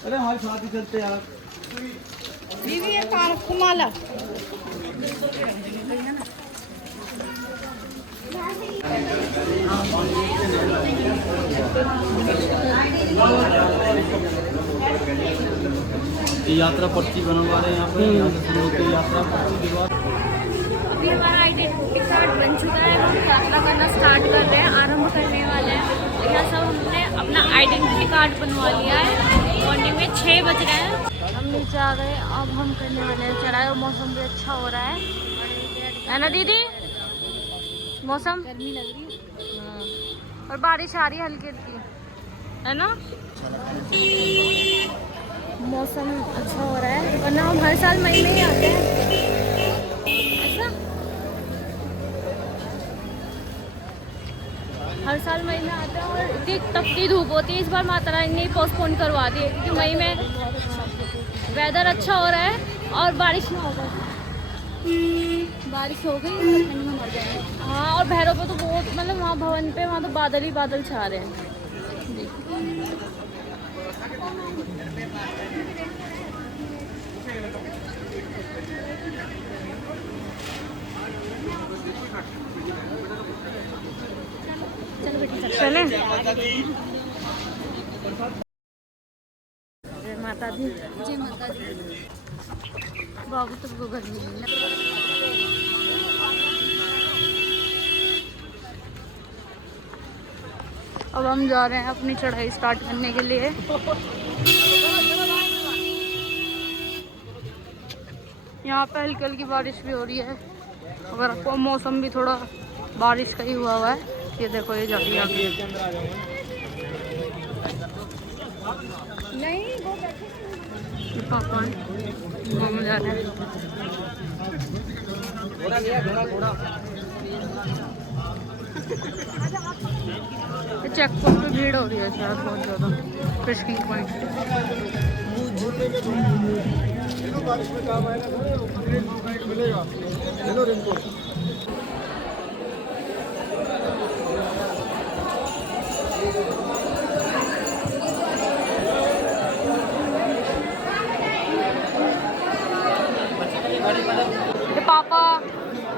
अरे हमारे साथ ही चलते यार। दीदी ये कार कुमाला यात्रा पर्ची बनवा रहे हैं यहाँ पे। यहाँ से शुरू होती है यात्रा पर्ची के बाद। अभी हमारा आइडेंटिटी कार्ड बन चुका है। हम यात्रा करना स्टार्ट कर रहे हैं, आरंभ करने वाले हैं। यहाँ सब हमने अपना आइडेंटिटी कार्ड बनवा लिया है। मॉर्निंग में 6 बज रहे हैं। हम नीचे आ गए। अब हम करने वाले हैं चढ़ाई। और मौसम भी अच्छा हो रहा है ना दीदी? मौसम गर्मी लग रही है और बारिश आ रही है हल्की हल्की, है ना? मौसम अच्छा हो रहा है, वरना हम हर साल मई में ही आते हैं। ऐसा हर साल मई में आते हैं और इतनी तपती धूप होती है। इस बार माता रानी ने पोस्टपोन करवा दी है क्योंकि मई में वेदर अच्छा हो रहा है और बारिश ना होगा। बारिश हो गई तो ठंड में मर जाएंगे। हाँ, और भैरव पे तो बहुत, मतलब वहाँ भवन पे वहाँ तो बादल ही बादल छा रहे हैं। चले जय माता दी। जय माता दी। बाबू तो गर्मी है। अब हम जा रहे हैं अपनी चढ़ाई स्टार्ट करने के लिए। यहाँ पे हल्की हल्की बारिश भी हो रही है। अगर आपको मौसम भी थोड़ा बारिश का ही हुआ है। ये देखो ये जाती है आगे। नहीं वो पापा हम जा रहे हैं। चेक पोस्ट पे भीड़ हो रही है शायद बहुत ज़्यादा। फिशिंग पॉइंट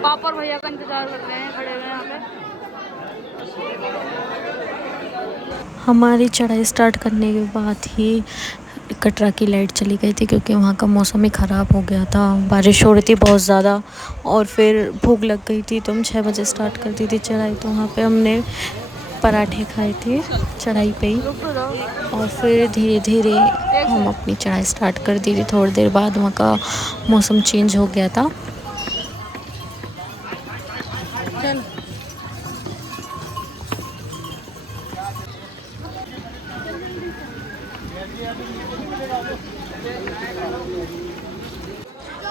पापा और भैया का इंतजार कर रहे हैं, खड़े हुए हैं यहाँ पे। हमारी चढ़ाई स्टार्ट करने के बाद ही कटरा की लाइट चली गई थी क्योंकि वहाँ का मौसम ही ख़राब हो गया था। बारिश हो रही थी बहुत ज़्यादा और फिर भूख लग गई थी तो हम 6 बजे स्टार्ट कर दी थी चढ़ाई। तो वहाँ पे हमने पराठे खाए थे चढ़ाई पे ही और फिर धीरे धीरे हम अपनी चढ़ाई स्टार्ट कर दी थी। थोड़ी देर बाद वहाँ का मौसम चेंज हो गया था।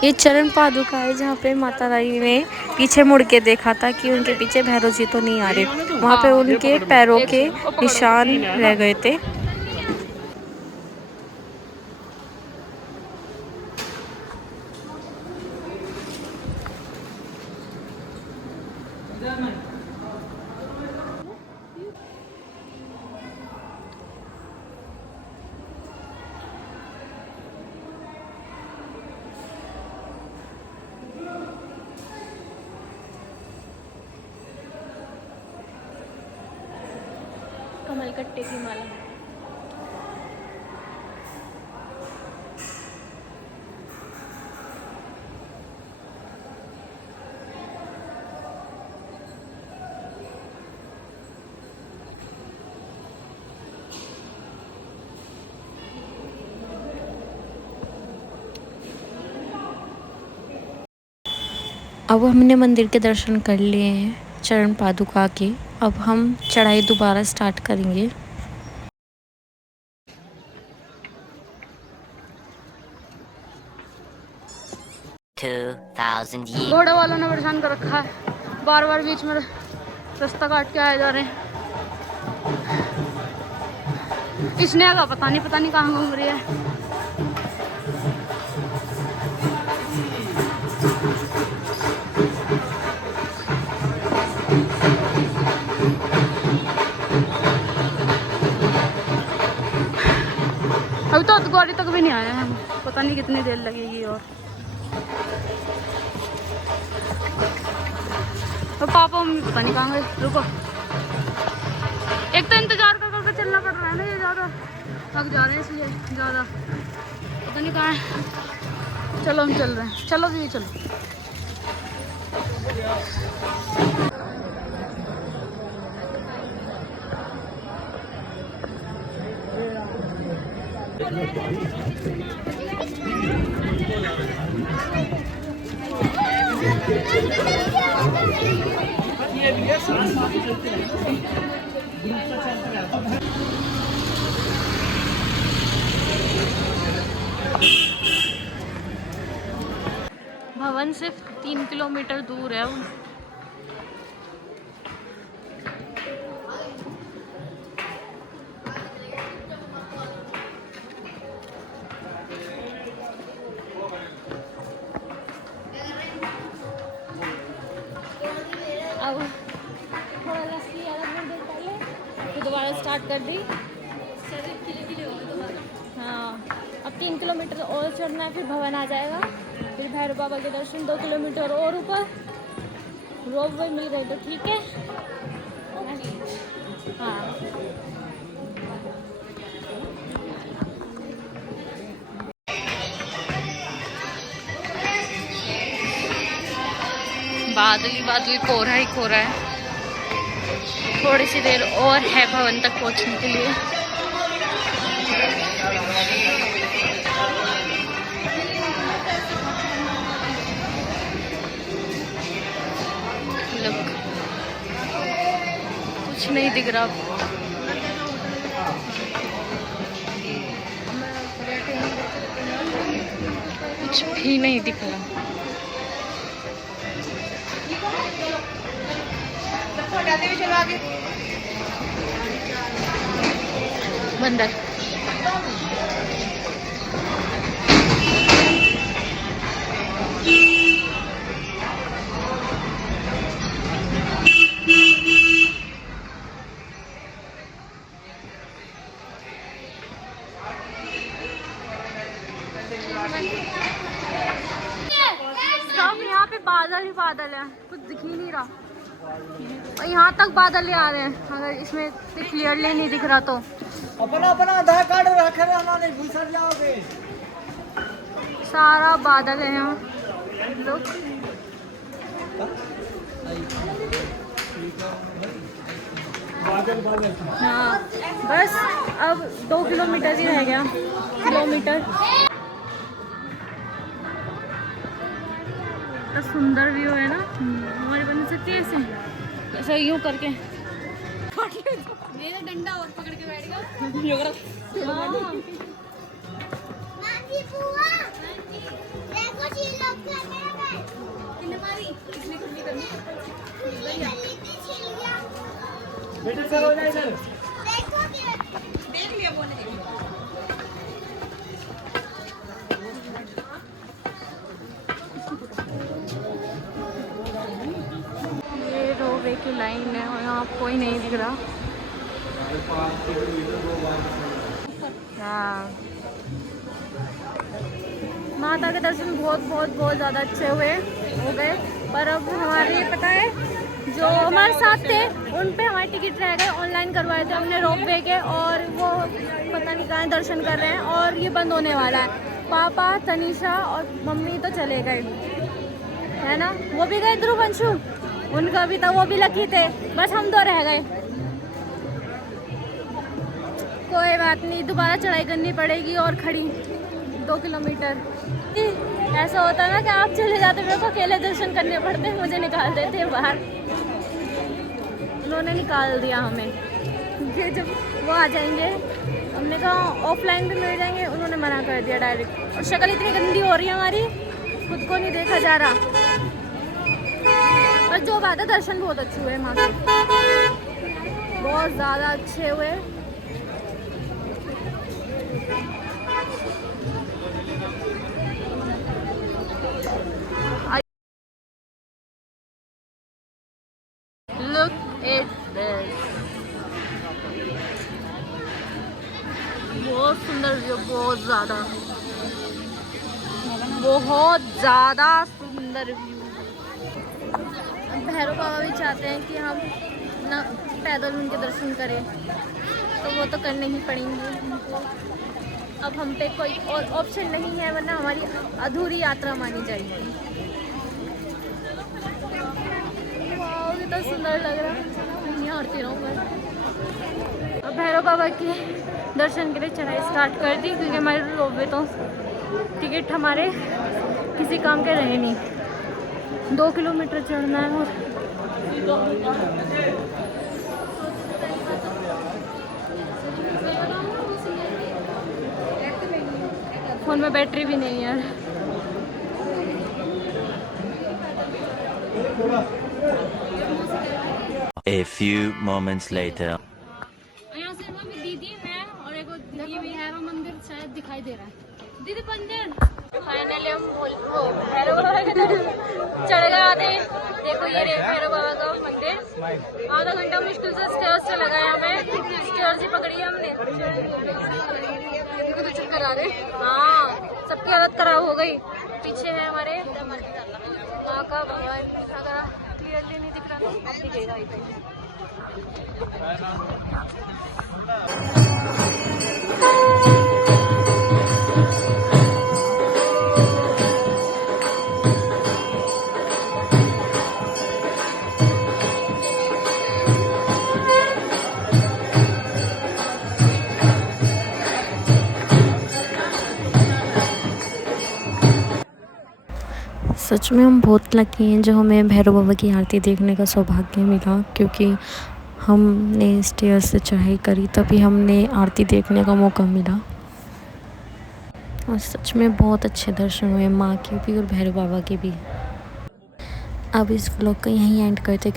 ये चरण पादुका है जहाँ पे माता रानी ने पीछे मुड़ के देखा था कि उनके पीछे भैरव जी तो नहीं आ रहे। वहाँ पे उनके पैरों के निशान रह गए थे। कमल कट्टे की माला। अब हमने मंदिर के दर्शन कर लिए हैं चरण पादुका के। अब हम चढ़ाई दोबारा स्टार्ट करेंगे। घोड़े वालों ने परेशान कर रखा है, बार बार बीच में रास्ता काट के आए जा रहे हैं। इसने का पता नहीं कहाँ घूम रही है। भी नहीं आया हम, पता नहीं कितनी देर लगेगी। और पापा मम्मी पता नहीं कहाँ गए। रुको, एक तो इंतजार कर करके चलना पड़ रहा है ना, ये ज़्यादा थक जा रहे हैं इसलिए ज़्यादा, पता नहीं कहाँ है। चलो हम चल रहे हैं, चलो जी चलो। भवन सिर्फ 3 किलोमीटर दूर है। अब थोड़ा लस्सी फिर दोबारा स्टार्ट कर दी। हाँ, अब 3 किलोमीटर और चढ़ना है, फिर भवन आ जाएगा। फिर भैरव बाबा के दर्शन 2 किलोमीटर और ऊपर, रोप वे मिल गई तो ठीक है। हाँ, बादल बादल, कोहरा ही कोहरा है। थोड़ी सी देर और है भवन तक पहुंचने के लिए। लुक, कुछ नहीं दिख रहा, कुछ भी नहीं दिख रहा। बंदर सब यहाँ पे बादल ही बादल है, कुछ दिख ही नहीं रहा। और यहाँ तक बादल ही आ रहे हैं, अगर इसमें क्लियरली नहीं दिख रहा तो। अपना अपना आधार कार्ड रखे रहना, नहीं भूसर जाओगे। सारा बादल है यहाँ, लोग हाँ। बस अब 2 किलोमीटर ही रह गया, किलोमीटर। तो सुंदर व्यू है ना, हमारी बन सकती है ऐसे, ऐसा यूं करके। मेरा डंडा और पकड़ के बैठ गया। बेटा सर हो जाए सर। देख लिया बोले। ये रोपवे की लाइन है और यहाँ कोई नहीं दिख रहा। हाँ, माता के दर्शन बहुत ज़्यादा अच्छे हो गए। पर अब हमारे पता है जो हमारे साथ थे उन पे हमारी टिकट रह गए, ऑनलाइन करवाए थे हमने रोपवे के, और वो पता नहीं कहाँ दर्शन कर रहे हैं और ये बंद होने वाला है। पापा, तनीषा और मम्मी तो चले गए है ना, वो भी गए ध्रुवंशु, उनका भी था, वो भी लकी थे, बस हम दो रह गए। कोई बात नहीं, दोबारा चढ़ाई करनी पड़ेगी और खड़ी 2 किलोमीटर। ऐसा होता है ना कि आप चले जाते, मेरे को अकेले दर्शन करने पड़ते, मुझे निकाल देते बाहर। उन्होंने निकाल दिया हमें, ये जब वो आ जाएंगे, हमने कहा ऑफलाइन भी मिल जाएंगे, उन्होंने मना कर दिया डायरेक्ट। और शक्ल इतनी गंदी हो रही है हमारी, खुद को नहीं देखा जा रहा। पर जो बात है, दर्शन बहुत अच्छे हुए माँ के, बहुत ज़्यादा अच्छे हुए। Look at this. वो बहुत सुंदर व्यू, बहुत ज़्यादा सुंदर व्यू। भैरव बाबा भी चाहते हैं कि हम ना पैदल उनके दर्शन करें, तो वो तो करने ही पड़ेंगे हमको। अब हम पे कोई और ऑप्शन नहीं है, वरना हमारी अधूरी यात्रा मानी जाएगी। वाह, कितना सुंदर लग रहा है, यहाँ आरती रहूँ मैं। अब भैरव बाबा के दर्शन के लिए चढ़ाई स्टार्ट कर दी, क्योंकि हमारे रोपवे तो टिकट हमारे किसी काम के रहे नहीं। 2 किलोमीटर चढ़ना है और फ़ोन में बैटरी भी नहीं है। A few moments later. यहाँ से हमें दीदी है और एक ये भी है, वो मंदिर शायद दिखाई दे रहा है। दीदी मंदिर फाइनली हम भैरव बाबा के चढ़ गए आते। देखो ये रे भैरव बाबा का मंदिर। आधा घंटा मुश्किल से स्टेयर्स से लगाया हमें, स्टेयर्स ही पकड़ी है हमने। तो चक्कर आ रहे, हाँ सबकी हालत खराब हो गई। पीछे है हमारे माँ का भगवान, अगर क्लियरली नहीं दिख रहा तो दिखेगा ही। सच में हम बहुत लकी हैं जो हमें भैरव बाबा की आरती देखने का सौभाग्य मिला, क्योंकि हमने स्टेयर से चढ़ाई करी तभी हमने आरती देखने का मौका मिला। और सच में बहुत अच्छे दर्शन हुए, माँ के भी और भैरव बाबा के भी। अब इस व्लॉग को यहीं एंड करते।